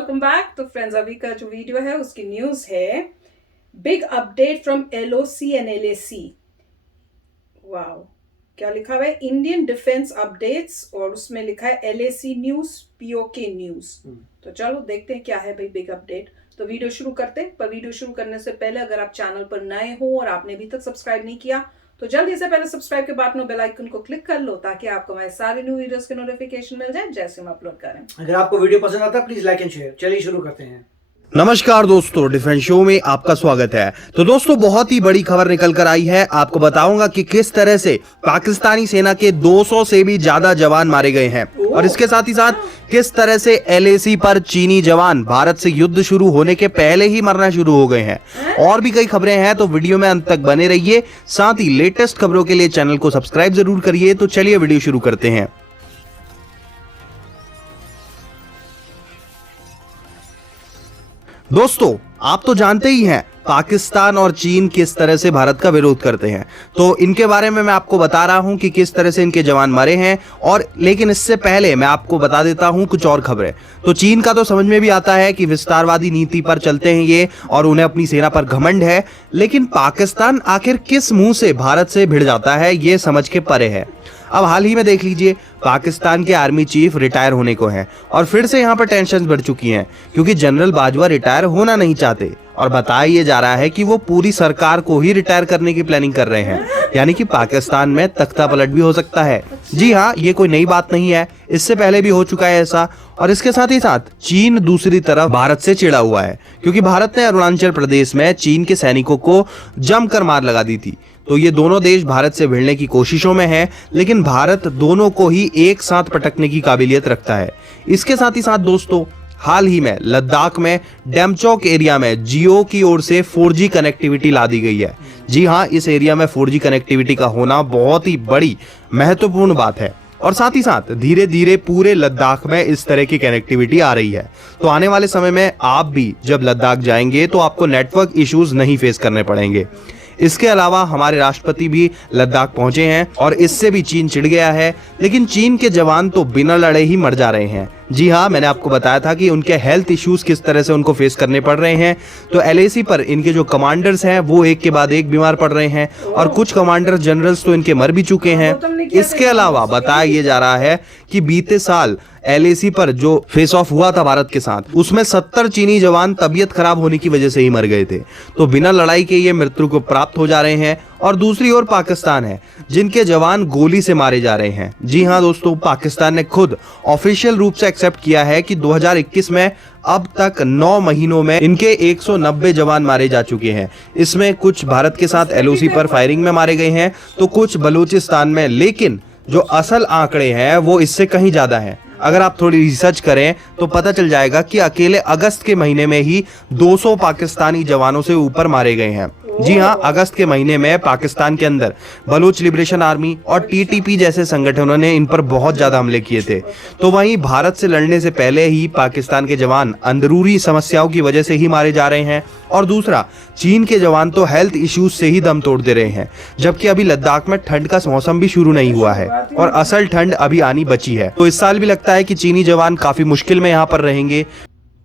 Welcome back. तो friends, अभी का जो वीडियो है उसकी न्यूज है big update from LOC and LAC. Wow, क्या लिखा हुआ है? इंडियन डिफेंस अपडेट्स, और उसमें लिखा है एलएसी न्यूज, पीओके न्यूज। तो चलो देखते हैं क्या है भाई बिग अपडेट। तो वीडियो शुरू करते हैं, पर वीडियो शुरू करने से पहले अगर आप चैनल पर नए हो और आपने अभी तक सब्सक्राइब नहीं किया तो जल्दी से पहले सब्सक्राइब के बाद बेल आइकन को क्लिक कर लो ताकि आपको हमारे सारे न्यू वीडियोस के नोटिफिकेशन मिल जाए जैसे हम अपलोड करें। अगर आपको वीडियो पसंद आता है प्लीज लाइक एंड शेयर। चलिए शुरू करते हैं। नमस्कार दोस्तों, डिफेंस शो में आपका स्वागत है। तो दोस्तों, बहुत ही बड़ी खबर निकल कर आई है। आपको बताऊंगा कि किस तरह से पाकिस्तानी सेना के 200 से भी ज्यादा जवान मारे गए हैं और इसके साथ ही साथ किस तरह से एलएसी पर चीनी जवान भारत से युद्ध शुरू होने के पहले ही मरना शुरू हो गए हैं। और भी कई खबरें हैं, तो वीडियो में अंत तक बने रहिए। साथ ही लेटेस्ट खबरों के लिए चैनल को सब्सक्राइब जरूर करिए। तो चलिए वीडियो शुरू करते हैं। दोस्तों, आप तो जानते ही हैं पाकिस्तान और चीन किस तरह से भारत का विरोध करते हैं, तो इनके बारे में मैं आपको बता रहा हूं कि किस तरह से इनके जवान मरे हैं। और लेकिन इससे पहले मैं आपको बता देता हूं कुछ और खबरें। तो चीन का तो समझ में भी आता है कि विस्तारवादी नीति पर चलते हैं ये और उन्हें अपनी सेना पर घमंड है, लेकिन पाकिस्तान आखिर किस मुंह से भारत से भिड़ जाता है ये समझ के परे है। अब हाल ही में देख लीजिए, पाकिस्तान के आर्मी चीफ रिटायर होने को हैं और फिर से यहाँ पर टेंशन बढ़ चुकी हैं क्योंकि जनरल बाजवा रिटायर होना नहीं चाहते और बताया ये जा रहा है कि वो पूरी सरकार को ही रिटायर करने की प्लानिंग कर रहे हैं, यानी कि पाकिस्तान में तख्ता पलट भी हो सकता है। जी हाँ, ये कोई नई बात नहीं है, इससे पहले भी हो चुका है ऐसा। और इसके साथ ही साथ चीन दूसरी तरफ भारत से चिढ़ा हुआ है क्योंकि भारत ने अरुणाचल प्रदेश में चीन के सैनिकों को जमकर मार लगा दी थी। तो ये दोनों देश भारत से भिड़ने की कोशिशों में हैं, लेकिन भारत दोनों को ही एक साथ पटकने की काबिलियत रखता है। इसके साथ ही साथ दोस्तों, हाल ही में लद्दाख में डेमचौक एरिया में जियो की ओर से 4G कनेक्टिविटी ला दी गई है। जी हाँ, इस एरिया में 4G कनेक्टिविटी का होना बहुत ही बड़ी महत्वपूर्ण बात है और साथ ही साथ धीरे धीरे पूरे लद्दाख में इस तरह की कनेक्टिविटी आ रही है। तो आने वाले समय में आप भी जब लद्दाख जाएंगे तो आपको नेटवर्क इश्यूज नहीं फेस करने पड़ेंगे। इसके अलावा हमारे राष्ट्रपति भी लद्दाख पहुंचे हैं और इससे भी चीन चिढ़ गया है, लेकिन चीन के जवान तो बिना लड़े ही मर जा रहे हैं। जी हाँ, मैंने आपको बताया था कि उनके हेल्थ इश्यूज किस तरह से उनको फेस करने पड़ रहे हैं। तो एलएसी पर इनके जो कमांडर्स हैं वो एक के बाद एक बीमार पड़ रहे हैं और कुछ कमांडर जनरल्स तो इनके मर भी चुके हैं। इसके अलावा बताया ये जा रहा है कि बीते साल एलएसी पर जो फेस ऑफ हुआ था भारत के साथ, उसमें 70 चीनी जवान तबीयत खराब होने की वजह से ही मर गए थे। तो बिना लड़ाई के ये मृत्यु को प्राप्त हो जा रहे हैं। और दूसरी ओर पाकिस्तान है जिनके जवान गोली से मारे जा रहे हैं। जी हाँ दोस्तों, पाकिस्तान ने खुद ऑफिशियल रूप से एक्सेप्ट किया है कि 2021 में अब तक 9 महीनों में इनके 190 जवान मारे जा चुके हैं। इसमें कुछ भारत के साथ एलओसी पर फायरिंग में मारे गए हैं तो कुछ बलूचिस्तान में, लेकिन जो असल आंकड़े हैं वो इससे कहीं ज्यादा हैं। अगर आप थोड़ी रिसर्च करें तो पता चल जाएगा कि अकेले अगस्त के महीने में ही 200 पाकिस्तानी जवानों से ऊपर मारे गए हैं। जी हाँ, अगस्त के महीने में पाकिस्तान के अंदर बलूच लिबरेशन आर्मी और टीटीपी जैसे संगठनों ने इन पर बहुत ज्यादा हमले किए थे। तो वहीं भारत से लड़ने से पहले ही पाकिस्तान के जवान अंदरूनी समस्याओं की वजह से ही मारे जा रहे हैं और दूसरा, चीन के जवान तो हेल्थ इश्यूज से ही दम तोड़ दे रहे हैं, जबकि अभी लद्दाख में ठंड का मौसम भी शुरू नहीं हुआ है और असल ठंड अभी आनी बची है। तो इस साल भी लगता है कि चीनी जवान काफी मुश्किल में यहाँ पर रहेंगे।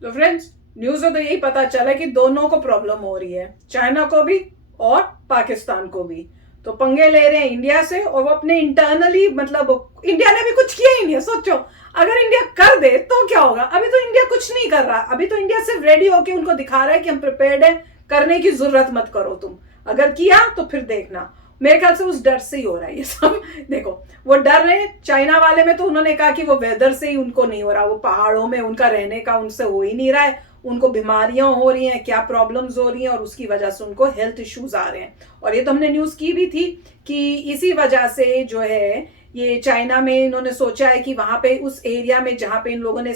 तो फ्रेंड्स, न्यूज में तो यही पता चला कि दोनों को प्रॉब्लम हो रही है, चाइना को भी और पाकिस्तान को भी। तो पंगे ले रहे हैं इंडिया से और वो अपने इंटरनली, मतलब इंडिया ने भी कुछ किया ही नहीं है। सोचो, अगर इंडिया कर दे तो क्या होगा। अभी तो इंडिया कुछ नहीं कर रहा, अभी तो इंडिया सिर्फ रेडी होके उनको दिखा रहा है कि हम प्रिपेयर्ड है, करने की जरूरत मत करो तुम। अगर किया तो फिर देखना। मेरे ख्याल से उस डर से ही हो रहा है ये सब। देखो, वो डर रहे हैं चाइना वाले में, तो उन्होंने कहा कि वो वेदर से ही उनको नहीं हो रहा, वो पहाड़ों में उनका रहने का उनसे हो ही नहीं रहा है, उनको बीमारियां हो रही हैं, क्या प्रॉब्लम्स हो रही हैं और उसकी वजह से उनको हेल्थ इश्यूज आ रहे हैं। और ये तो हमने न्यूज की भी थी कि इसी वजह से जो है ये चाइना में इन्होंने सोचा है कि वहां पे उस एरिया में जहां पे इन लोगों ने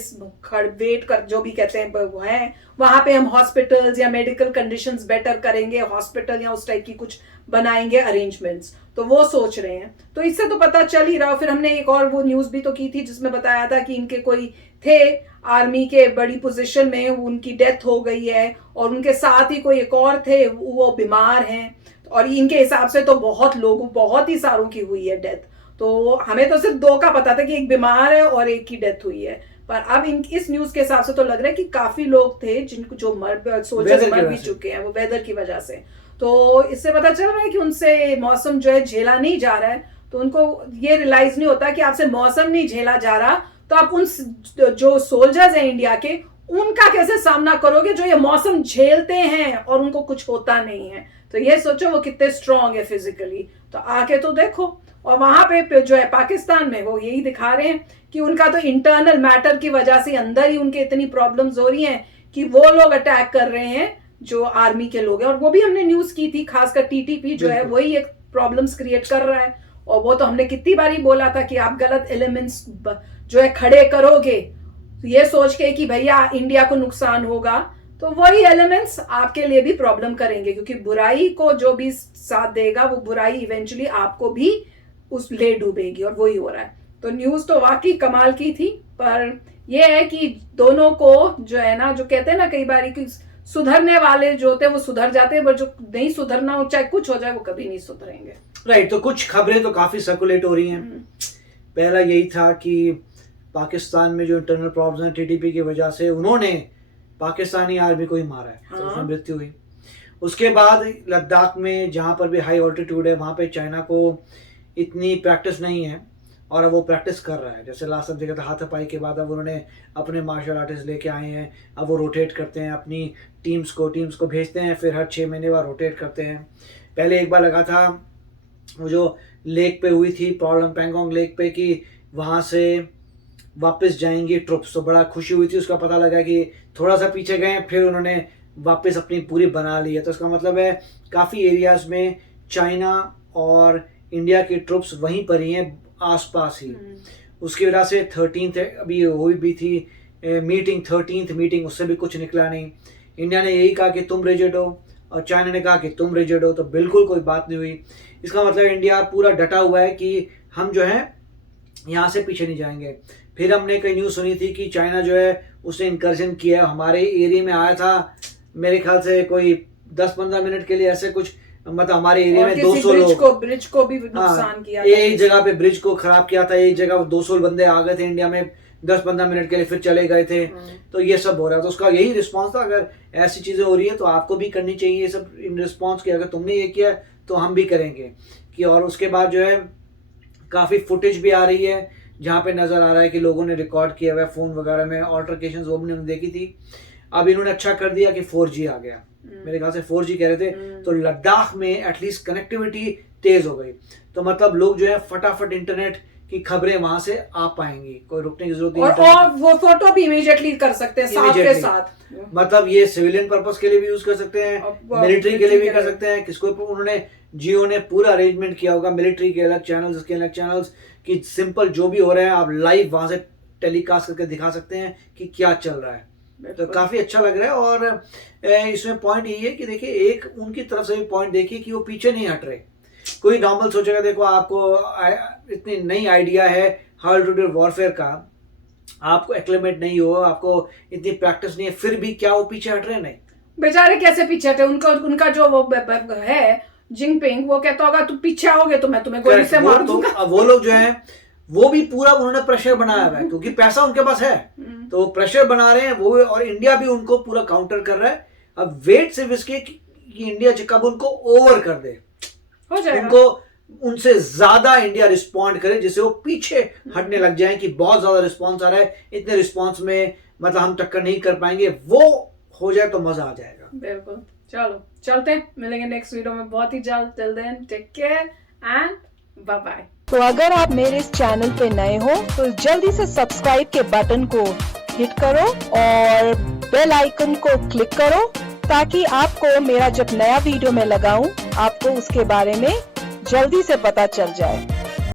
वेट कर जो भी कहते हैं वो है, वहां पे हम हॉस्पिटल्स या मेडिकल कंडीशंस बेटर करेंगे, हॉस्पिटल या उस टाइप की कुछ बनाएंगे अरेंजमेंट्स। तो वो सोच रहे हैं। तो इससे तो पता चल ही रहा। फिर हमने एक और वो न्यूज भी तो की थी जिसमें बताया था कि इनके कोई थे आर्मी के बड़ी पोजीशन में, उनकी डेथ हो गई है और उनके साथ ही कोई एक और थे, वो बीमार हैं और इनके हिसाब से तो बहुत ही सारों की हुई है डेथ। तो हमें तो सिर्फ 2 का पता था कि एक बीमार है और एक की डेथ हुई है, पर अब इस न्यूज के हिसाब से तो लग रहा है कि काफी लोग थे जिनको जो सोल्जर्स Weather की मर वजह भी से। चुके हैं वो वेदर की वजह से। तो इससे पता चल रहा है कि उनसे मौसम जो है झेला नहीं जा रहा है। तो उनको ये रियलाइज नहीं होता कि आपसे मौसम नहीं झेला जा रहा तो आप उन जो सोल्जर्स हैं इंडिया के उनका कैसे सामना करोगे जो ये मौसम झेलते हैं और उनको कुछ होता नहीं है। तो ये सोचो वो कितने स्ट्रांग है फिजिकली। तो आके तो देखो। और वहां पे जो है पाकिस्तान में वो यही दिखा रहे हैं कि उनका तो इंटरनल मैटर की वजह से अंदर ही उनके इतनी प्रॉब्लम्स हो रही हैं कि वो लोग अटैक कर रहे हैं जो आर्मी के लोग हैं। और वो भी हमने न्यूज की थी, खासकर टीटीपी जो है वही एक प्रॉब्लम्स क्रिएट कर रहा है। और वो तो हमने कितनी बारी बोला था कि आप गलत एलिमेंट्स जो है खड़े करोगे ये सोच के कि भैया इंडिया को नुकसान होगा, तो वही एलिमेंट्स आपके लिए भी प्रॉब्लम करेंगे, क्योंकि बुराई को जो भी साथ देगा वो बुराई इवेंचुअली आपको भी उस ले डूबेगी। और वही हो रहा है। तो न्यूज तो वाकई कमाल की थी, पर यह है कि दोनों को जो है ना, जो कहते हैं ना कई बार कि सुधरने वाले जो होते हैं वो सुधर जाते हैं, पर जो नहीं सुधरना हो चाहे कुछ हो जाए वो कभी नहीं सुधरेंगे। राइट। तो कुछ खबरें तो काफी सर्कुलेट हो रही हैं। पहला यही था कि पाकिस्तान में जो इंटरनल प्रॉब्लम्स हैं टीटीपी की वजह से उन्होंने पाकिस्तानी आर्मी को ही मारा है। तो उसमें मृत्यु हुई। उसके बाद लद्दाख में जहां पर भी हाई ऑल्टीट्यूड है वहां पे चाइना को इतनी प्रैक्टिस नहीं है और अब वो प्रैक्टिस कर रहा है। जैसे लास्ट सब जगह था हाथापाई के बाद अब उन्होंने अपने मार्शल आर्टिस्ट लेके आए हैं। अब वो रोटेट करते हैं अपनी टीम्स को भेजते हैं, फिर हर 6 महीने बाद रोटेट करते हैं। पहले एक बार लगा था वो जो लेक पे हुई थी प्रॉब्लम, पैंगोंग लेक पे, कि वहाँ से वापस जाएंगी ट्रुप्स, तो बड़ा खुशी हुई थी। उसका पता लगा कि थोड़ा सा पीछे गए फिर उन्होंने वापस अपनी पूरी बना ली है। तो इसका मतलब है काफ़ी एरियाज में चाइना और इंडिया की ट्रुप्स वहीं पर ही हैं, आसपास ही। उसकी वजह से 13th अभी हुई भी थी मीटिंग, 13th मीटिंग, उससे भी कुछ निकला नहीं। इंडिया ने यही कहा कि तुम रिजिड हो और चाइना ने कहा कि तुम रिजिड हो, तो बिल्कुल कोई बात नहीं हुई। इसका मतलब इंडिया पूरा डटा हुआ है कि हम जो है यहाँ से पीछे नहीं जाएंगे। फिर हमने कई न्यूज़ सुनी थी कि चाइना जो है उसने इंकर्जन किया है, हमारे एरिया में आया था, मेरे ख्याल से कोई 10-15 मिनट के लिए ऐसे कुछ, मतलब हमारे एरिया में 200 लोग, ब्रिज को भी नुकसान किया, एक जगह पे ब्रिज को खराब किया था, एक जगह 200 बंदे आ गए थे इंडिया में 10-15 मिनट के लिए, फिर चले गए थे। तो ये सब हो रहा है। तो उसका यही रिस्पांस था, अगर ऐसी चीजें हो रही है तो आपको भी करनी चाहिए ये सब इन रिस्पांस की। अगर तुमने ये किया तो हम भी करेंगे कि। और उसके बाद जो है काफी फुटेज भी आ रही है जहाँ पे नजर आ रहा है कि लोगों ने रिकॉर्ड किया हुआ है फोन वगैरह में ऑल्टरकेशंस, वो भी हमने देखी थी। अब इन्होंने अच्छा कर दिया कि 4G आ गया, मेरे ख्याल से 4G कह रहे थे, तो लद्दाख में एटलीस्ट कनेक्टिविटी तेज हो गई। तो मतलब लोग जो है फटाफट इंटरनेट की खबरें वहां से आ पाएंगी, कोई रुकने की जरूरत नहीं। और वो फोटो भी इमीडिएटली कर सकते हैं साथ के साथ। मतलब ये सिविलियन पर्पस के लिए भी यूज कर सकते हैं, मिलिट्री के लिए भी कर सकते हैं। किसको उन्होंने जियो ने पूरा अरेंजमेंट किया होगा, मिलिट्री के अलग चैनल्स, इसके अलग चैनल्स, कि सिंपल जो भी हो रहा है आप लाइव वहां से टेलीकास्ट करके दिखा सकते हैं कि क्या चल रहा है। तो काफी अच्छा लग रहा है। और इसमें पॉइंट यही है कि देखिए एक उनकी तरफ से भी पॉइंट देखिए कि वो पीछे नहीं हट रहे। कोई नॉर्मल सोचेगा देखो आपको इतनी नई आइडिया है हाउ टू डू वॉरफेयर का, आपको एक्लेमेट नहीं हो, आपको इतनी प्रैक्टिस नहीं है, फिर भी क्या वो पीछे हट रहे? नहीं, बेचारे कैसे पीछे हटे। उनका जो वो है जिनपिंग, वो कहता होगा तुम पीछे आओगे तो मैं तुम्हें गोली से मार दूंगा। अब वो लोग जो हैं वो भी पूरा उन्होंने प्रेशर बनाया हुआ है क्योंकि पैसा उनके पास है, तो वो प्रेशर बना रहे हैं वो, और इंडिया भी उनको पूरा काउंटर कर रहा है। अब वेट सिर्फ इसके कि इंडिया कब उनको ओवर कर दे, हो जाएगा, उनको उनसे ज्यादा इंडिया रिस्पॉन्ड करे जिससे वो पीछे हटने लग जाए कि बहुत ज्यादा रिस्पॉन्स आ रहा है, इतने रिस्पॉन्स में मतलब हम टक्कर नहीं कर पाएंगे। वो हो जाए तो मजा आ जाएगा। बिल्कुल। चलो चलते हैं, मिलेंगे नेक्स्ट वीडियो में बहुत ही जल्द। Till then take care and bye bye. तो अगर आप मेरे इस चैनल पे नए हो तो जल्दी से सब्सक्राइब के बटन को हिट करो और बेल आइकन को क्लिक करो ताकि आपको मेरा जब नया वीडियो मैं लगाऊं आपको उसके बारे में जल्दी से पता चल जाए।